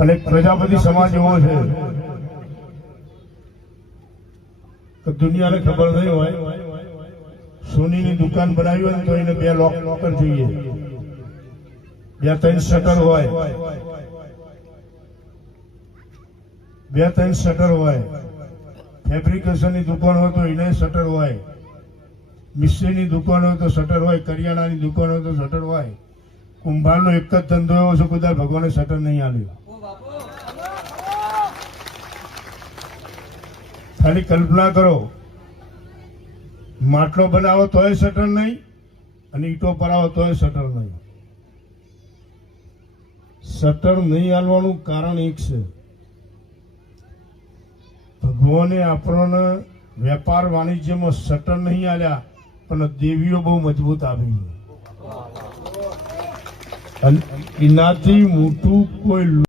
અને પ્રજાપતિ સમાજ એવો છે કે દુનિયાને ખબર નહીં હોય, સોનીની દુકાન બનાવી હોય તો એને 2 લોકર જોઈએ, 2-3 શટર હોય, 2-3 શટર હોય. ફેબ્રિકેશનની દુકાન હોય તો એને શટર હોય, મિસ્ત્રીની દુકાન હોય તો શટર હોય, કરિયાણાની દુકાન હોય તો શટર હોય. કુંભારનો એક જ ધંધો એવો છે, કદાચ ભગવાને શટર નહીં આલ્યું. ખાલી કલ્પના કરો, માટલો બનાવો તોય શટર નહીં અને ઈંટો પરાવો તોય શટર નહીં. શટર નહીં આલવાનું કારણ એક છે, ભગવાને આપણને વેપાર વાણિજ્યમાં શટર નહીં આલ્યા, પણ દેવીઓ બહુ મજબૂત આપી છે. એનાથી મોટું કોઈ